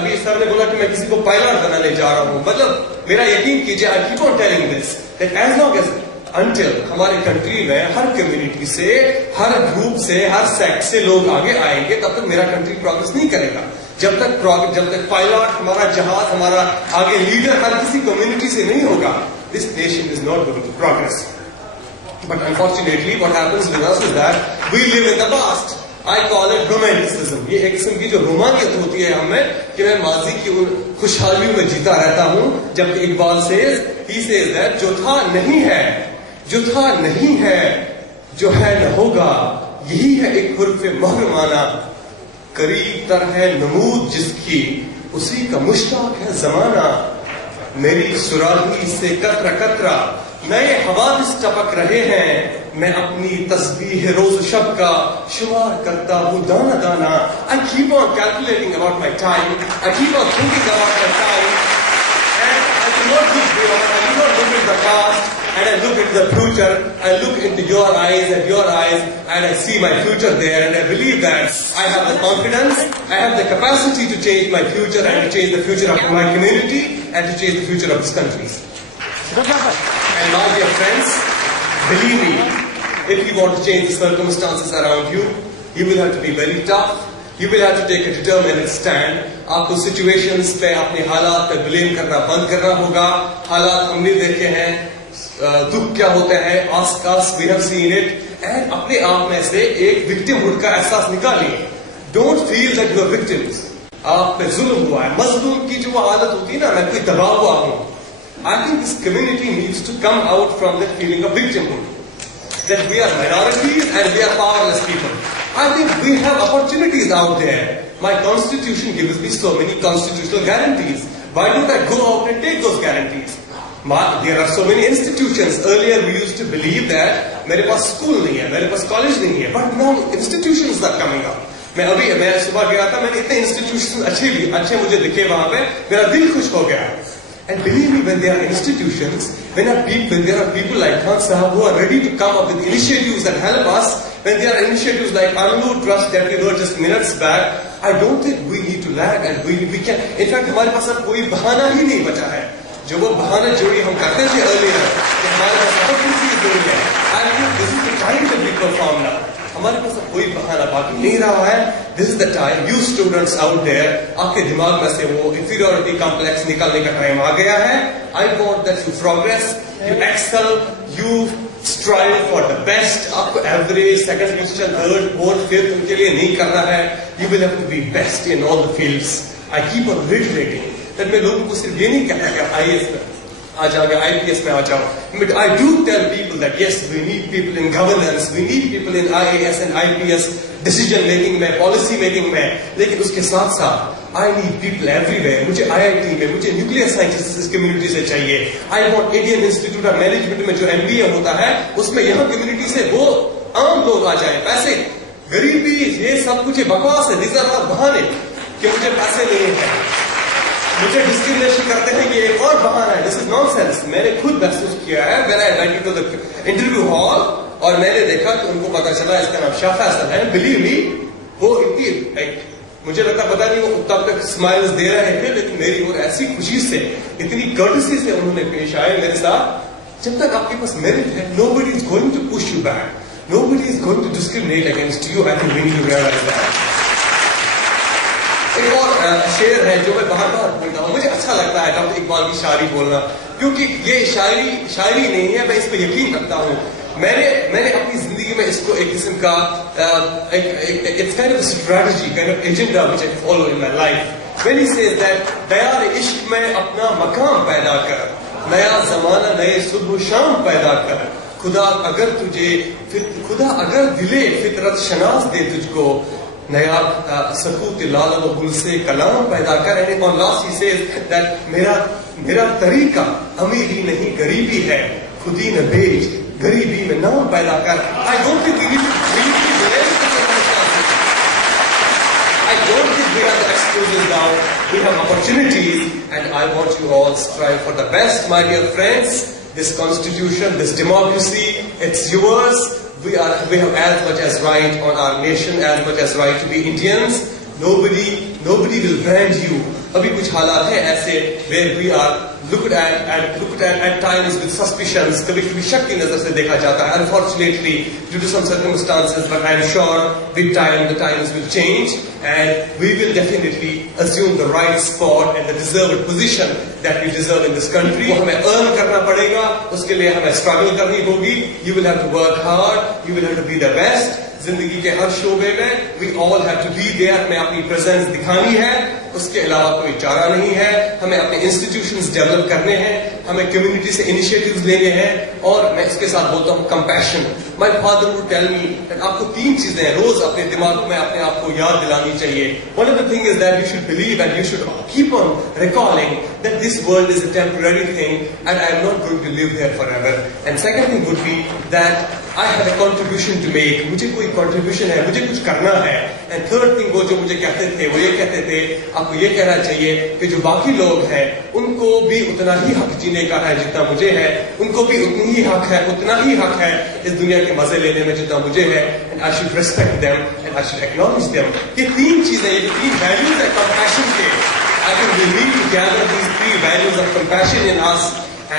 अभी सर ने बोला कि मैं किसी को पायलट बनाने जा रहा हूं, मतलब मेरा यकीन कीजिए, I keep on telling this that as long as until हमारे कंट्री में हर कम्युनिटी से, हर ग्रुप से, हर सेक्ट से लोग आगे आएंगे, तब तक मेरा कंट्री प्रोग्रेस नहीं करेगा। जब तक पायलट, हमारा जहाज, हमारा आगे लीडर हर किसी कम्युनिटी से नहीं होगा, this nation is not going to progress. But unfortunately, what happens with us is that we live in the past. I call it romanticism. ये एक किस्म की जो रोमानियत होती है हमें कि मैं माजी की उन खुशहालियों में जीता रहता हूं, जबकि इकबाल he says that जो था नहीं है, जो था नहीं है, जो है न होगा, यही है एक हुर्फ महरमाना, करीब तर है नमूद जिसकी, उसी का मुश्ताक है जमाना। मेरी सुराही से कतरा कतरा नए हवादिस टपक रहे हैं, मैं अपनी तस्बीह रोज शब का शुमार करता हूँ दाना दाना। I keep on calculating about my time, I keep on thinking about my time, and I do not look beyond, I do not look at the past, and I look into the future. I look into your eyes and your eyes, and I see my future there, and I believe that I have the confidence, I have the capacity to change my future and to change the future of my community and to change the future of this country. And my dear friends, believe me, if you want to change the circumstances around you, you will have to be very tough. You will have to take a determined stand. आपको situations पे, अपने हालात पे blame करना बंद करना होगा। हालात हमने देखे हैं, दुख क्या होता है, आस-पास we have seen it, and अपने आप में से एक victimhood का एहसास निकालिए। Don't feel that you are victims. आप पे जुल्म हुआ है, मजलूम की जो हालत होती है ना, मैं कोई दबा हुआ हूँ। I think this community needs to come out from that feeling of victimhood. That we are minorities and we are powerless people. I think we have opportunities out there. My constitution gives me so many constitutional guarantees. Why don't I go out and take those guarantees? There are so many institutions. Earlier we used to believe that मेरे पास school नहीं है, मेरे पास college नहीं है, but now institutions are coming up. मैं सुबह गया था, मैंने इतने institutions अच्छे मुझे दिखे वहां पे, मेरा दिल खुश हो गया। And believe me, when there are institutions, when there are people like Khan Sahab who are ready to come up with initiatives that help us, when there are initiatives like Anur Trust that we heard just minutes back, I don't think we need to lag, and we can. In fact, हमारे पास अब कोई बहाना ही नहीं बचा है। जो वो बहाने जोड़ी हम करते थे earlier, कि हमारे पास opportunity जोड़ी है। I think this is the time that we perform now. हमारे पास कोई बहाना बाकी नहीं रहा है। This is the time. You students out there, आपके दिमाग में से वो inferiority complex निकालने का टाइम आ गया है। I want that you progress, you excel, you strive for the best. आपको average, second position, third, fourth, fifth उनके लिए नहीं करना है। You will have to be best in all the fields. I keep on reiterating that मैं लोगों को सिर्फ ये नहीं कहता कि IAS में आ जाओगे, IPS में आ जाओ, but I do tell people that yes, we need people in governance, we need people in IAS and IPS decision making में, policy making में, लेकिन उसके साथ साथ I need people everywhere. मुझे IIT में, मुझे nuclear sciences इस community से चाहिए। I want Indian Institute of Management में जो MBA होता है, उसमें यहाँ community से वो आम लोग आ जाए। पैसे, गरीबी, ये सब कुछ बकवास है, these are all बहाने कि मुझे पैसे नहीं है, मुझे डिस्क्रिमिनेशन करते हैं, ये एक और बहाना है। This is nonsense. मैंने खुद महसूस किया है when I went to the interview hall और मैंने देखा कि उनको पता चला इसका नाम शाह फैसल है। बिलीव मी, वो इतनी मुझे लगता पता नहीं वो तब तक स्माइल्स दे रहे थे, लेकिन मेरी और ऐसी खुशी से, इतनी कर्टसी से उन्होंने पेश आए मेरे साथ। जब तक आपके पास मेरिट है, nobody is going to push you back, nobody is going to discriminate against you. I think we need to realize that. एक और शेर है जो मैं बार बार बोलता हूँ, मुझे अच्छा लगता है डॉक्टर इकबाल की शायरी बोलना, क्योंकि ये शायरी नहीं है, मैं इस पर यकीन रखता हूँ। मैंने अपनी जिंदगी में इसको एक किस्म का it's kind of a strategy, kind of agenda which I follow in my life. When he says that Dayal इश्क में अपना मकाम पैदा कर, नया जमाना नए सुबह शाम पैदा कर, खुदा अगर दिले फितरत शनास दे तुझको, नया सकूत लाल व गुल से कलाम पैदा कर। And on last he says that मेरा तरीका अमीरी नहीं गरीबी है, खुदी न बेच गरीबी में नाम पैदा कर। I don't think we have the excuses now. We have opportunities, and I want you all to strive for the best, my dear friends. This constitution, this democracy, it's yours. We have as much as right on our nation, as much as right to be Indians. nobody will brand you. अभी कुछ हालात हैं ऐसे where we are looked at times with suspicions. कभी कभी शक की नजर से देखा जाता है. Unfortunately, due to some circumstances, but I am sure with time the times will change and we will definitely assume the right spot and the deserved position that we deserve in this country. वो हमें earn करना पड़ेगा. उसके लिए हमें struggle करनी होगी. You will have to work hard. You will have to be the best. जिंदगी के हर शोबे में we all have to be there. हमें अपनी प्रेजेंस दिखानी है. उसके अलावा कोई चारा नहीं है. हमें अपने इंस्टीट्यूशंस डेवलप करने हैं. हमें कम्युनिटी से इनिशिएटिव्स लेने हैं. और मैं इसके साथ बोलता हूँ compassion. My father would tell me that आपको 3 चीजें रोज अपने दिमाग में अपने आप को याद दिलानी चाहिए. One of the thing is that you should believe and you should keep on recalling that this world is a temporary thing and I am not going to live there forever. And second thing would be that I have a contribution to make. मुझे कोई contribution है, मुझे कुछ करना है. And third thing वो जो मुझे कहते थे, वो ये कहते थे, आपको ये कहना चाहिए कि जो बाकी लोग हैं, उनको भी उतना ही हक जीने का है जितना मुझे है. उनको भी उतनी ही हक है, उतना ही हक है इस दुनिया के मजे लेने में जितना मुझे है. And I should respect them and I should acknowledge them. ये 3 चीजें, ये 3 values है compassion के. I think we need to gather these 3 values of compassion in us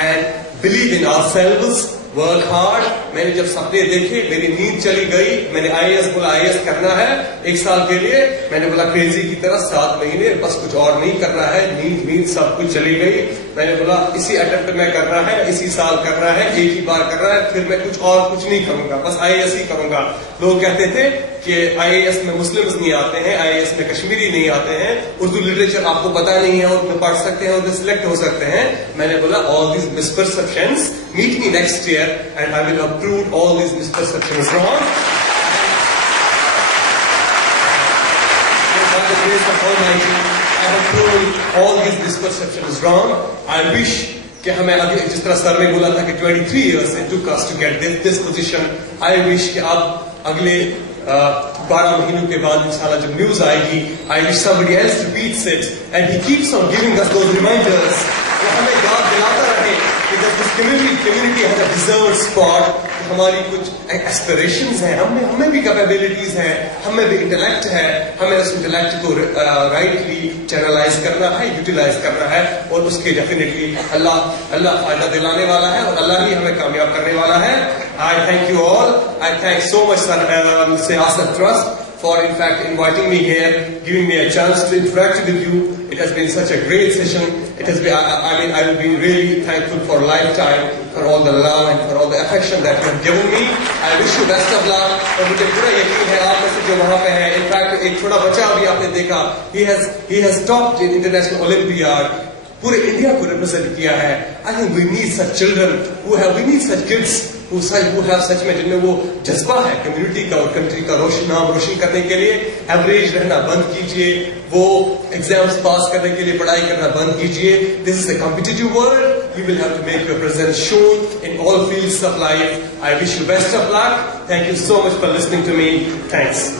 and believe in ourselves. Work hard. मैंने जब सपने देखे मेरी नींद चली गई. मैंने IAS बोला IAS करना है 1 साल के लिए. मैंने बोला क्रेजी की तरह 7 महीने बस कुछ और नहीं करना है. नींद सब कुछ चली गई. मैंने बोला इसी अटेम्प्ट में करना है, इसी साल करना है, एक ही बार करना है, फिर मैं कुछ नहीं करूंगा, बस IAS ही करूंगा. लोग कहते थे कि IAS में मुस्लिम्स नहीं आते हैं, IAS में कश्मीरी नहीं आते हैं, उर्दू लिटरेचर आपको पता नहीं है, उसमें पढ़ सकते हैं, उसमें सिलेक्ट हो सकते हैं. मैंने बोला all these misperceptions, meet me next year and I will approve all these misperceptions wrong. By the grace of Almighty, I have proved all these misperceptions wrong. I wish कि हमें अभी जिस तरह सर ने बोला था कि 23 years it took us to get this position. I wish कि अब अगले 12 महीनों के बाद इंशाल्लाह जब न्यूज आएगी, I wish somebody else repeats it and he keeps on giving us those reminders. वो हमें याद दिलाता रहे कि this community has a deserved spot. हमारी कुछ एस्पिरेशंस हैं, हमें भी कैपेबिलिटीज हैं, हमें भी इंटेलेक्ट है. हमें उस इंटेलेक्ट को राइटली चैनलाइज करना है, यूटिलाइज करना है और उसके डेफिनेटली अल्लाह फायदा दिलाने वाला है और अल्लाह ही हमें कामयाब करने वाला है. आई thank you all. I thank so much सियासत trust for in fact inviting me here, giving me a chance to interact with you. It has been such a great session. It has been, I will be really thankful for a lifetime for all the love and for all the affection that you have given me. I wish you best of luck. और मुझे पूरा यकीन है आप में से जो वहाँ पे हैं, in fact एक छोटा बच्चा अभी आपने देखा, he has topped in international Olympiad. पूरे इंडिया को रिप्रेजेंट किया है. I think we need such children we need such kids who have सच में जिनमें वो जज्बा है कम्युनिटी का और कंट्री का नाम रोशन करने के लिए. एवरेज रहना बंद कीजिए, वो एग्जाम्स पास करने के लिए पढ़ाई करना बंद कीजिए. This is a competitive world. You will have to make your presence shown in all fields of life. I wish you best of luck. Thank you so much for listening to me. Thanks.